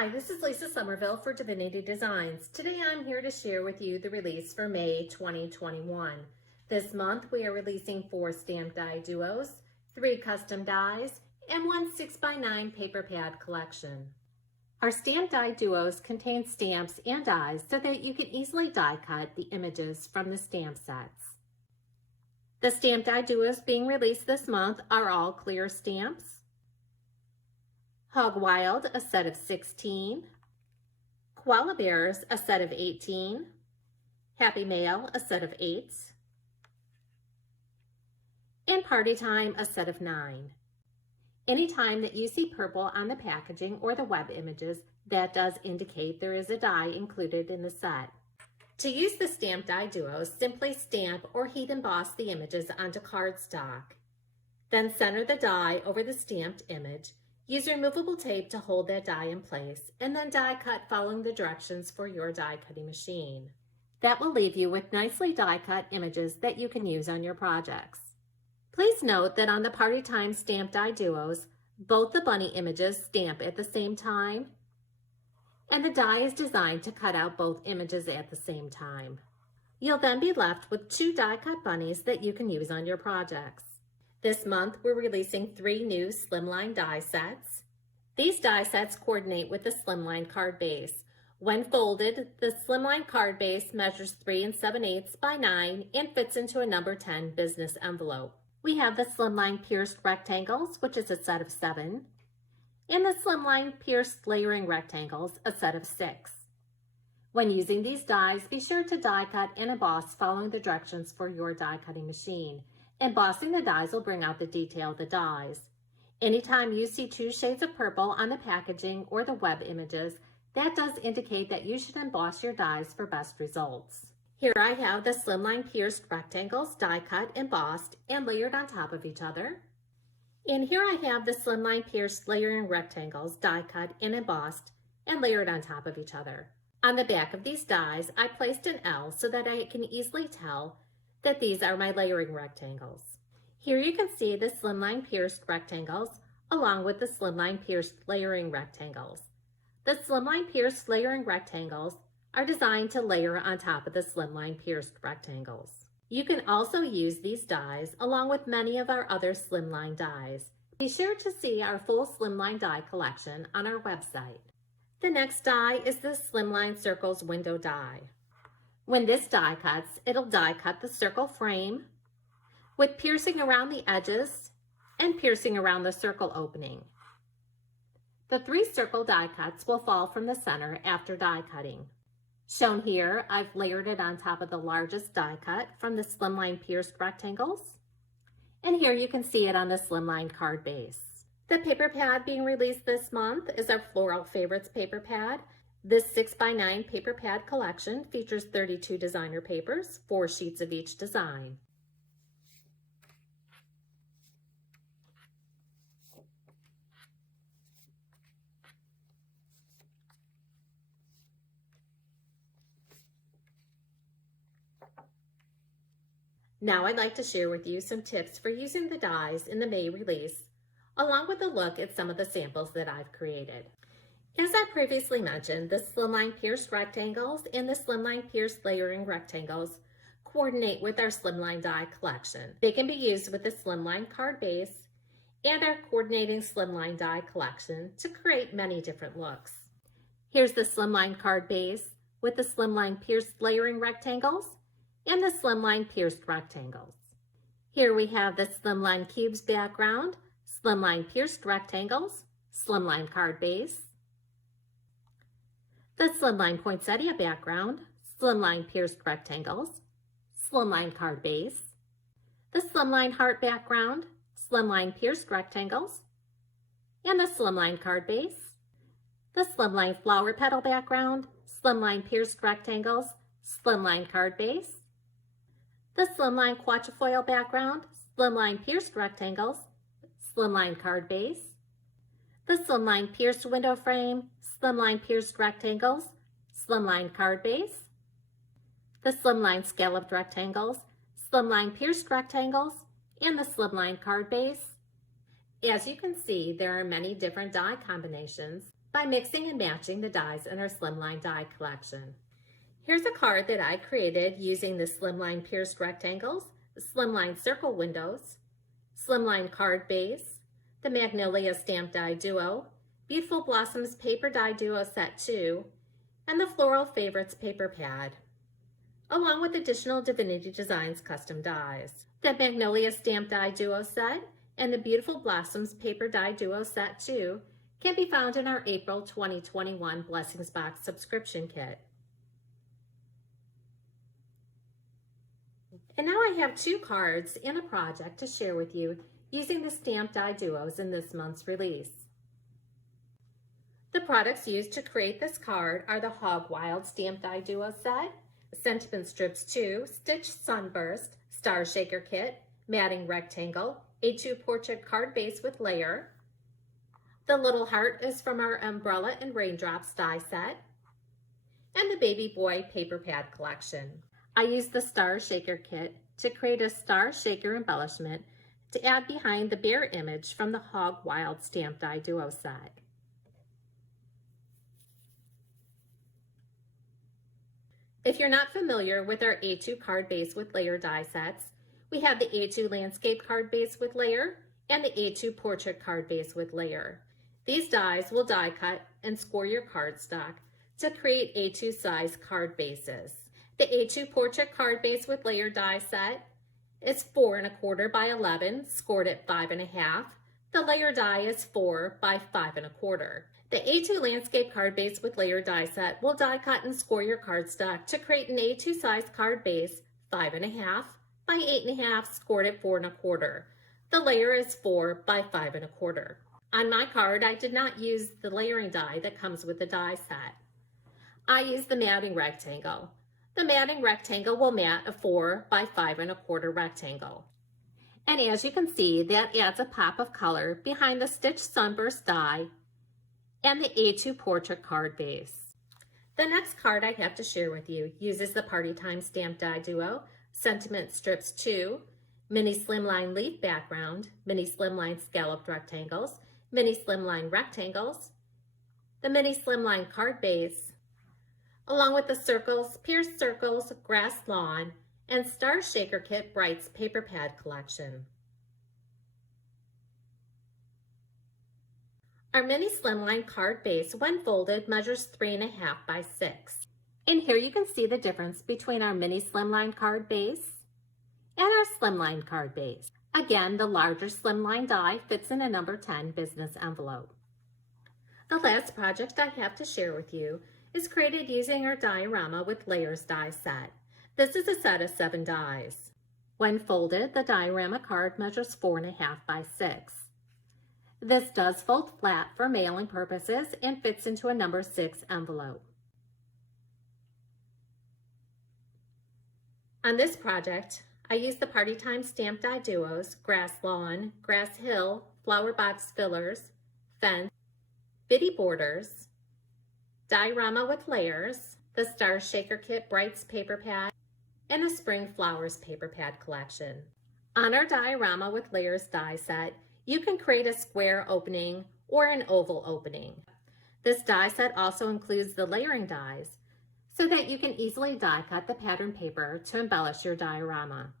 Hi, this is Lisa Somerville for Divinity Designs. Today I'm here to share with you the release for May 2021. This month we are releasing 4 stamp die duos, 3 custom dies, and 1 6x9 paper pad collection. Our stamp die duos contain stamps and dies so that you can easily die cut the images from the stamp sets. The stamp die duos being released this month are all clear stamps. Hog Wild, a set of 16. Koala Bears, a set of 18. Happy Mail, a set of 8. And Party Time, a set of 9. Anytime that you see purple on the packaging or the web images, that does indicate there is a die included in the set. To use the stamp die duos, simply stamp or heat emboss the images onto cardstock. Then center the die over the stamped image. Use removable tape to hold that die in place, and then die cut following the directions for your die cutting machine. That will leave you with nicely die cut images that you can use on your projects. Please note that on the Party Time stamp die duos, both the bunny images stamp at the same time, and the die is designed to cut out both images at the same time. You'll then be left with 2 die cut bunnies that you can use on your projects. This month, we're releasing 3 new Slimline die sets. These die sets coordinate with the Slimline card base. When folded, the Slimline card base measures 3 7/8 by 9 and fits into a number 10 business envelope. We have the Slimline pierced rectangles, which is a set of 7, and the Slimline pierced layering rectangles, a set of 6. When using these dies, be sure to die cut and emboss following the directions for your die cutting machine. Embossing the dies will bring out the detail of the dies. Anytime you see 2 shades of purple on the packaging or the web images, that does indicate that you should emboss your dies for best results. Here I have the Slimline pierced rectangles die cut, embossed, and layered on top of each other. And here I have the Slimline pierced layering rectangles die cut and embossed and layered on top of each other. On the back of these dies, I placed an L so that I can easily tell that these are my layering rectangles. Here you can see the Slimline pierced rectangles along with the Slimline pierced layering rectangles. The Slimline pierced layering rectangles are designed to layer on top of the Slimline pierced rectangles. You can also use these dies along with many of our other Slimline dies. Be sure to see our full Slimline die collection on our website. The next die is the Slimline Circles window die. When this die cuts, it'll die cut the circle frame with piercing around the edges and piercing around the circle opening. The 3 circle die cuts will fall from the center after die cutting. Shown here, I've layered it on top of the largest die cut from the Slimline pierced rectangles. And here you can see it on the Slimline card base. The paper pad being released this month is our Floral Favorites paper pad. This 6x9 paper pad collection features 32 designer papers, 4 sheets of each design. Now I'd like to share with you some tips for using the dies in the May release, along with a look at some of the samples that I've created. As I previously mentioned, the Slimline pierced rectangles and the Slimline pierced layering rectangles coordinate with our Slimline die collection. They can be used with the Slimline card base and our coordinating Slimline die collection to create many different looks. Here's the Slimline card base with the Slimline pierced layering rectangles and the Slimline pierced rectangles. Here we have the Slimline cubes background, Slimline pierced rectangles, Slimline card base, the Slimline poinsettia background, Slimline pierced rectangles, Slimline card base, the Slimline heart background, Slimline pierced rectangles, and the Slimline card base, the Slimline flower petal background, Slimline pierced rectangles, Slimline card base, the Slimline quatrefoil background, Slimline pierced rectangles, Slimline card base, the Slimline pierced window frame, Slimline pierced rectangles, Slimline card base, the Slimline scalloped rectangles, Slimline pierced rectangles, and the Slimline card base. As you can see, there are many different die combinations by mixing and matching the dies in our Slimline die collection. Here's a card that I created using the Slimline pierced rectangles, the Slimline circle windows, Slimline card base, the Magnolia Stamp Die Duo, Beautiful Blossoms Paper Die Duo Set 2, and the Floral Favorites paper pad, along with additional Divinity Designs custom dies. The Magnolia Stamp Die Duo Set and the Beautiful Blossoms Paper Die Duo Set 2 can be found in our April 2021 Blessings Box subscription kit. And now I have 2 cards and a project to share with you using the Stamp Die Duos in this month's release. The products used to create this card are the Hog Wild Stamp Die Duo Set, Sentiment Strips 2, Stitch Sunburst, Star Shaker Kit, Matting Rectangle, A2 Portrait Card Base with Layer. The Little Heart is from our Umbrella and Raindrops die set, and the Baby Boy paper pad collection. I used the Star Shaker Kit to create a Star Shaker embellishment to add behind the bear image from the Hog Wild Stamp Die Duo set. If you're not familiar with our A2 card base with layer die sets, we have the A2 landscape card base with layer and the A2 portrait card base with layer. These dies will die cut and score your cardstock to create A2 size card bases. The A2 portrait card base with layer die set is 4 1/4 by 11, scored at 5 1/2. The layer die is 4 by 5 1/4. The A2 landscape card base with layer die set will die cut and score your cardstock to create an A2 size card base 5 1/2 by 8 1/2, scored at 4 1/4. The layer is 4 by 5 1/4. On my card, I did not use the layering die that comes with the die set. I used the matting rectangle. The matting rectangle will mat a 4 by 5 1/4 rectangle. And as you can see, that adds a pop of color behind the Stitch Sunburst die and the A2 portrait card base. The next card I have to share with you uses the Party Time Stamp Die Duo, Sentiment Strips 2, Mini Slimline Leaf Background, Mini Slimline Scalloped Rectangles, Mini Slimline Rectangles, the Mini Slimline Card Base, along with the Circles, Pierced Circles, Grass Lawn, and Star Shaker Kit Brights Paper Pad Collection. Our Mini Slimline card base, when folded, measures 3 1/2 by 6. And here you can see the difference between our Mini Slimline card base and our Slimline card base. Again, the larger Slimline die fits in a number 10 business envelope. The last project I have to share with you is created using our Diorama with Layers die set. This is a set of 7 dies. When folded, the Diorama card measures 4 1/2 by 6. This does fold flat for mailing purposes and fits into a number 6 envelope. On this project, I used the Party Time Stamp Die Duos, Grass Lawn, Grass Hill, Flower Box Fillers, Fence, Bitty Borders, Diorama with Layers, the Star Shaker Kit Brights paper pad, and the Spring Flowers paper pad collection. On our Diorama with Layers die set, you can create a square opening or an oval opening. This die set also includes the layering dies so that you can easily die cut the pattern paper to embellish your diorama.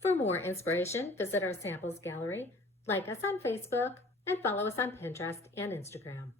For more inspiration, visit our samples gallery, like us on Facebook, and follow us on Pinterest and Instagram.